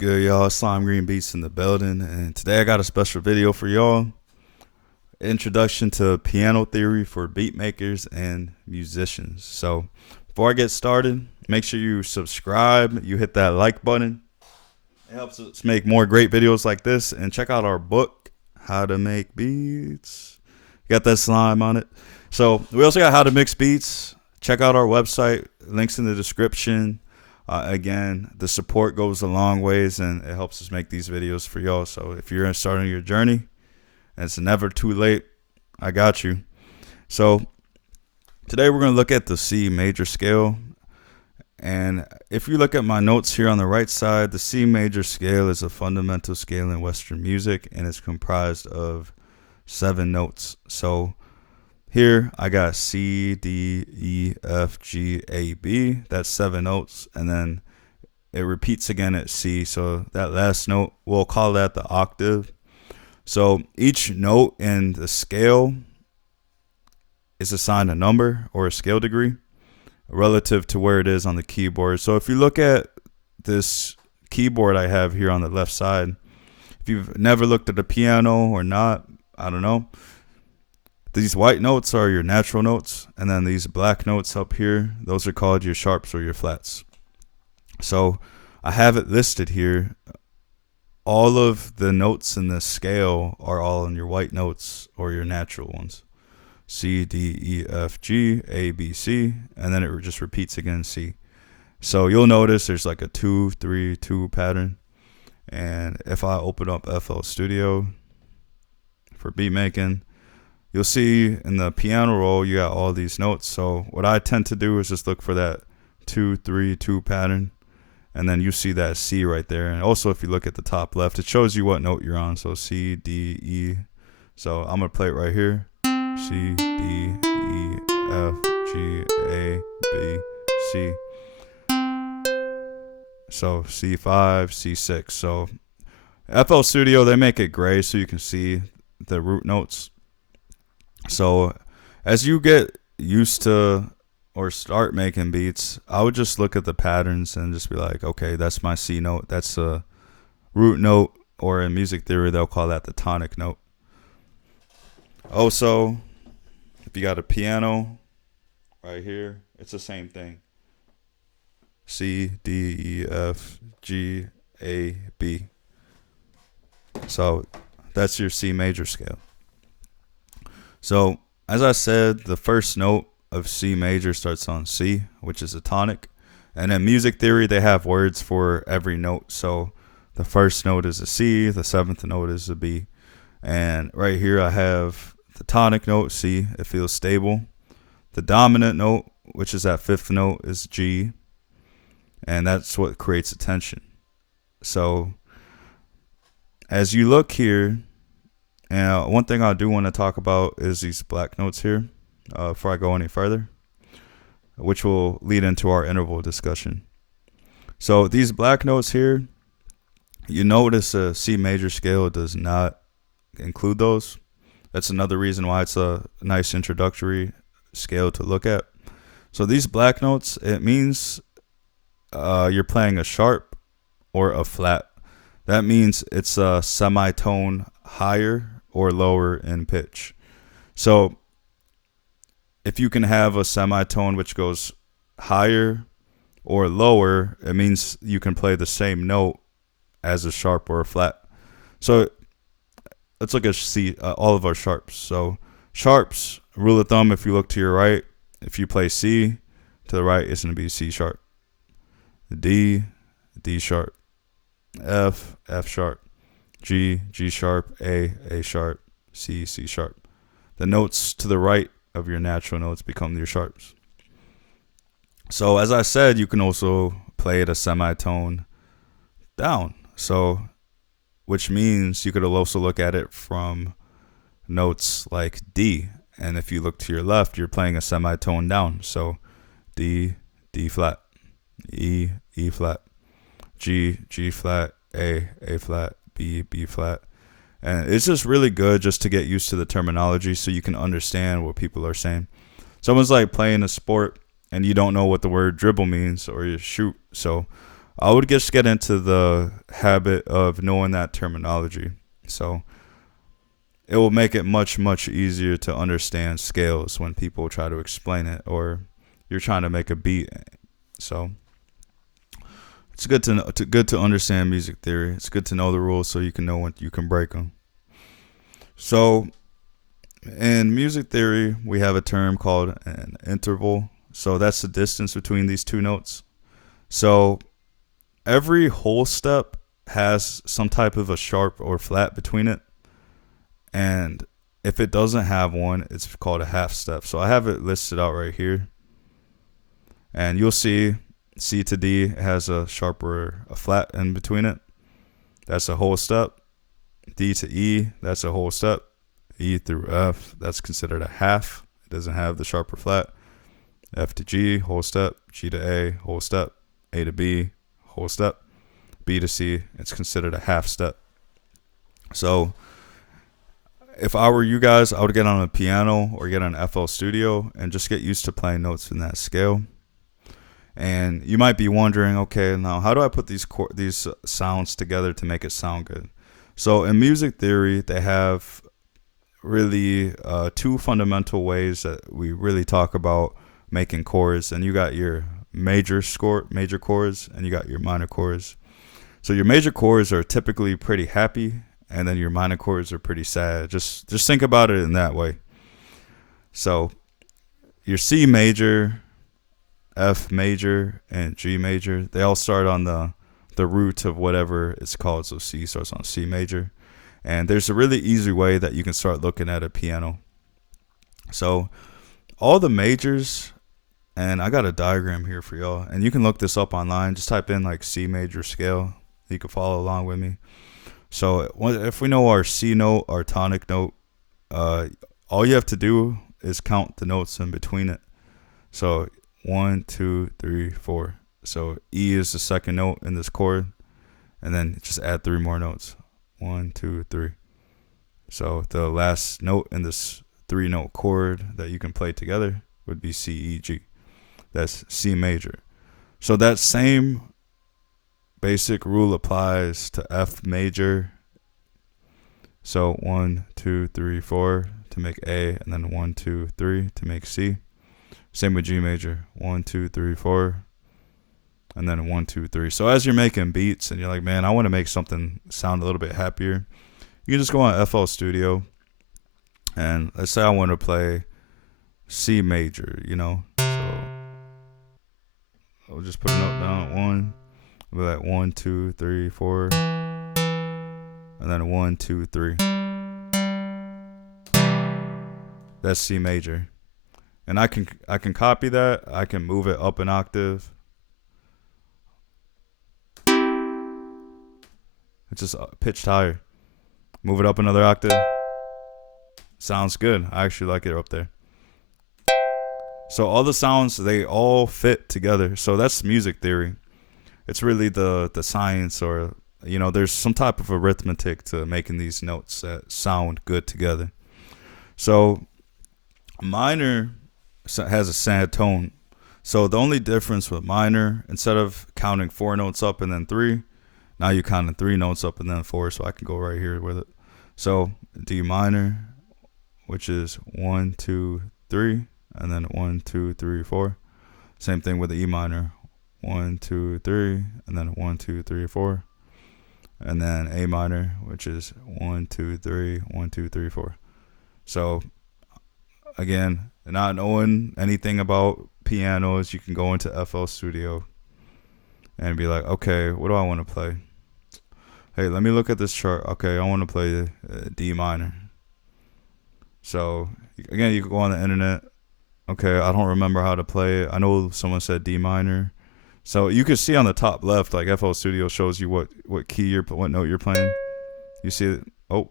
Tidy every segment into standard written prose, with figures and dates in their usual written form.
Good, y'all? Slime Green Beats in the building, and today I got a special video for y'all. Introduction to piano theory for beat makers and musicians. So, before I get started, make sure you subscribe, you hit that like button. It helps us make more great videos like this, and check out our book, How to Make Beats. Got that slime on it. So, we also got How to Mix Beats. Check out our website, links in the description. Again, the support goes a long ways and it helps us make these videos for y'all. So if you're starting your journey and it's never too late, I got you. So today we're going to look at the C major scale. And if you look at my notes here on the right side, the C major scale is a fundamental scale in Western music and it's comprised of 7 notes. So here I got C, D, E, F, G, A, B. That's 7 notes. And then it repeats again at C. So that last note, we'll call that the octave. So each note in the scale is assigned a number or a scale degree relative to where it is on the keyboard. So if you look at this keyboard I have here on the left side, if you've never looked at a piano or not, I don't know. These white notes are your natural notes, and then these black notes up here, those are called your sharps or your flats. So I have it listed here. All of the notes in the scale are all in your white notes or your natural ones. C, D, E, F, G, A, B, C, and then it just repeats again, C. So you'll notice there's like a 2, 3, 2 pattern. And if I open up FL Studio for beat making, you'll see in the piano roll, you got all these notes. So what I tend to do is just look for that 2, 3, 2 pattern. And then you see that C right there. And also if you look at the top left, it shows you what note you're on. So C, D, E. So I'm going to play it right here. C, D, E, F, G, A, B, C. So C5, C6. So FL Studio, they make it gray so you can see the root notes. So as you get used to or start making beats, I would just look at the patterns and just be like, okay, that's my C note. That's a root note, or in music theory, they'll call that the tonic note. Also, if you got a piano right here, it's the same thing. C, D, E, F, G, A, B. So that's your C major scale. So, as I said, the first note of C major starts on C, which is a tonic. And in music theory, they have words for every note. So, the first note is a C, the 7th note is a B. And right here, I have the tonic note, C. It feels stable. The dominant note, which is that 5th note, is G. And that's what creates a tension. So, as you look here, and one thing I do want to talk about is these black notes here before I go any further, which will lead into our interval discussion. So these black notes here, you notice a C major scale does not include those. That's another reason why it's a nice introductory scale to look at. So these black notes, it means you're playing a sharp or a flat. That means it's a semitone higher or lower in pitch. So if you can have a semitone which goes higher or lower, it means you can play the same note as a sharp or a flat. So let's look at all of our sharps. So sharps, rule of thumb, if you look to your right, if you play C, to the right it's going to be C sharp. D, D sharp. F, F sharp. G, G sharp, A sharp, C, C sharp. The notes to the right of your natural notes become your sharps. So as I said, you can also play it a semitone down. So, which means you could also look at it from notes like D. And if you look to your left, you're playing a semitone down. So D, D flat, E, E flat, G, G flat, A flat, B, B flat. And it's just really good just to get used to the terminology so you can understand what people are saying. Someone's like playing a sport and you don't know what the word dribble means or you shoot. So I would just get into the habit of knowing that terminology. So it will make it much, much easier to understand scales when people try to explain it or you're trying to make a beat. So it's good to know, good to understand music theory. It's good to know the rules so you can know when you can break them. So in music theory, we have a term called an interval. So that's the distance between these two notes. So every whole step has some type of a sharp or flat between it. And if it doesn't have one, it's called a half step. So I have it listed out right here. And you'll see C to D has a sharp or a flat in between it. That's a whole step. D to E, that's a whole step. E through F, that's considered a half. It doesn't have the sharp or flat. F to G, whole step. G to A, whole step. A to B, whole step. B to C, it's considered a half step. So if I were you guys, I would get on a piano or get on FL Studio and just get used to playing notes in that scale. And you might be wondering, okay, now how do I put these sounds together to make it sound good? So in music theory, they have really two fundamental ways that we really talk about making chords. And you got your major chords, and you got your minor chords. So your major chords are typically pretty happy, and then your minor chords are pretty sad. Just think about it in that way. So your C major, F major, and G major, they all start on the root of whatever it's called. So C starts on C major. And there's a really easy way that you can start looking at a piano. So all the majors, and I got a diagram here for y'all, and you can look this up online. Just type in like C major scale. You can follow along with me. So if we know our C note, our tonic note, all you have to do is count the notes in between it. So 1, 2, 3, 4. So E is the second note in this chord, and then just add 3 more notes. 1, 2, 3. So the last note in this 3-note chord that you can play together would be C, E, G. That's C major. So that same basic rule applies to F major. So 1, 2, 3, 4 to make A, and then 1, 2, 3 to make C. Same with G major. 1, 2, 3, 4. And then 1, 2, 3. So as you're making beats and you're like, man, I want to make something sound a little bit happier, you can just go on FL Studio. And let's say I want to play C major, So I'll just put a note down. 1. I'll be like 1, 2, 3, 4. And then 1, 2, 3. That's C major. And I can copy that. I can move it up an octave. It's just pitched higher. Move it up another octave. Sounds good. I actually like it up there. So all the sounds, they all fit together. So that's music theory. It's really the science, or there's some type of arithmetic to making these notes that sound good together. So minor has a sad tone. So the only difference with minor, instead of counting 4 notes up and then 3, now you're counting 3 notes up and then 4. So I can go right here with it. So D minor, which is 1, 2, 3, and then 1, 2, 3, 4. Same thing with the E minor, 1, 2, 3, and then 1, 2, 3, 4. And then A minor, which is 1, 2, 3, 1, 2, 3, 4. So again, not knowing anything about pianos, you can go into FL Studio and be like, okay, what do I want to play? Hey, let me look at this chart. Okay, I want to play D minor. So again, you can go on the internet. Okay, I don't remember how to play it. I know someone said D minor. So you can see on the top left, like FL Studio shows you what key what note you're playing. You see it. Oh.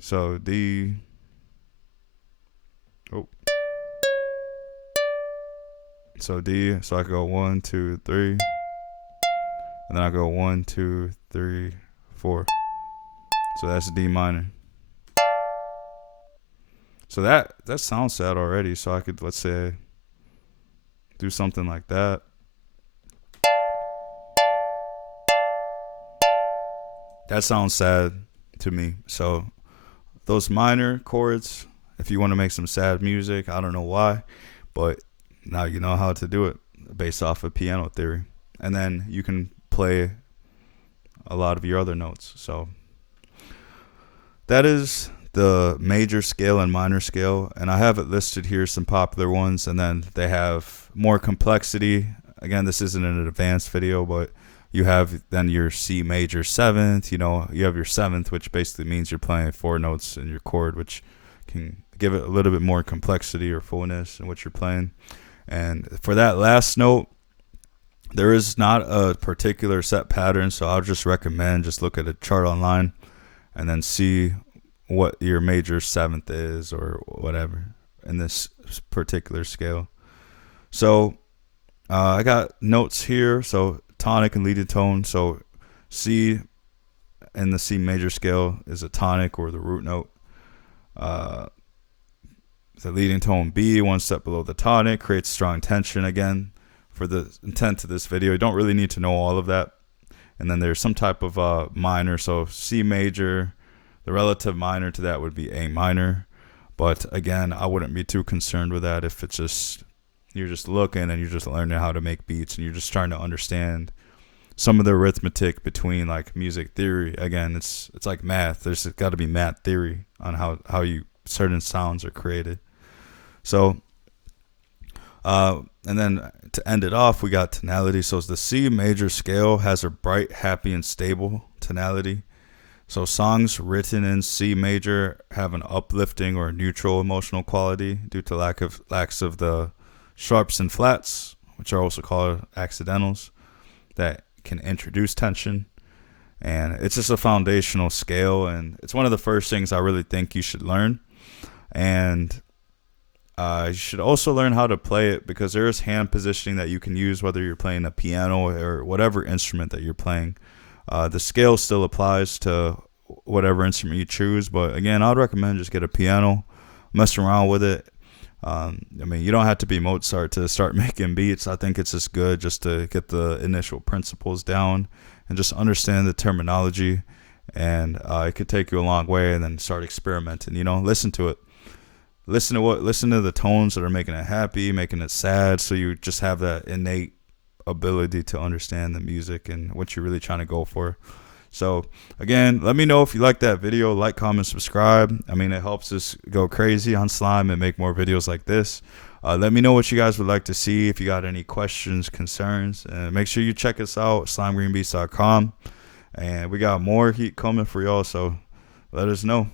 So D. Oh. So D. So I go 1, 2, 3. And then I go 1, 2, 3, 4. So that's D minor. So that sounds sad already. So I could, let's say, do something like that. That sounds sad to me. So those minor chords, if you want to make some sad music, I don't know why, but now you know how to do it based off of piano theory. And then you can play a lot of your other notes. So that is the major scale and minor scale, and I have it listed here, some popular ones, and then they have more complexity. Again, this isn't an advanced video, but you have then your C major seventh. You know, you have your seventh, which basically means you're playing 4 notes in your chord, which can give it a little bit more complexity or fullness in what you're playing. And for that last note, there is not a particular set pattern, so I'll just recommend just look at a chart online and then see what your major seventh is or whatever in this particular scale. So I got notes here. So tonic and leading tone. So C in the C major scale is a tonic or the root note. The leading tone B, one step below the tonic, creates strong tension. Again, for the intent of this video, you don't really need to know all of that. And then there's some type of minor. So C major, the relative minor to that would be A minor. But again, I wouldn't be too concerned with that if it's just you're just looking and you're just learning how to make beats and you're just trying to understand some of the arithmetic between like music theory. Again, it's like math. There's got to be math theory on how you certain sounds are created. So and then to end it off, we got tonality. So the C major scale has a bright, happy, and stable tonality. So songs written in C major have an uplifting or neutral emotional quality due to lacks of the sharps and flats, which are also called accidentals, that can introduce tension. And it's just a foundational scale, and it's one of the first things I really think you should learn. And you should also learn how to play it, because there is hand positioning that you can use whether you're playing a piano or whatever instrument that you're playing. The scale still applies to whatever instrument you choose, but again, I'd recommend just get a piano, mess around with it. I mean, you don't have to be Mozart to start making beats. I think it's just good just to get the initial principles down and just understand the terminology, and it could take you a long way. And then start experimenting. You know, listen to it. Listen to the tones that are making it happy, making it sad, so you just have that innate ability to understand the music and what you're really trying to go for. So again, let me know if you like that video. Like, comment, subscribe. I mean, it helps us go crazy on slime and make more videos like this. Let me know what you guys would like to see. If you got any questions, concerns, and make sure you check us out, slimegreenbeats.com, and we got more heat coming for y'all, so let us know.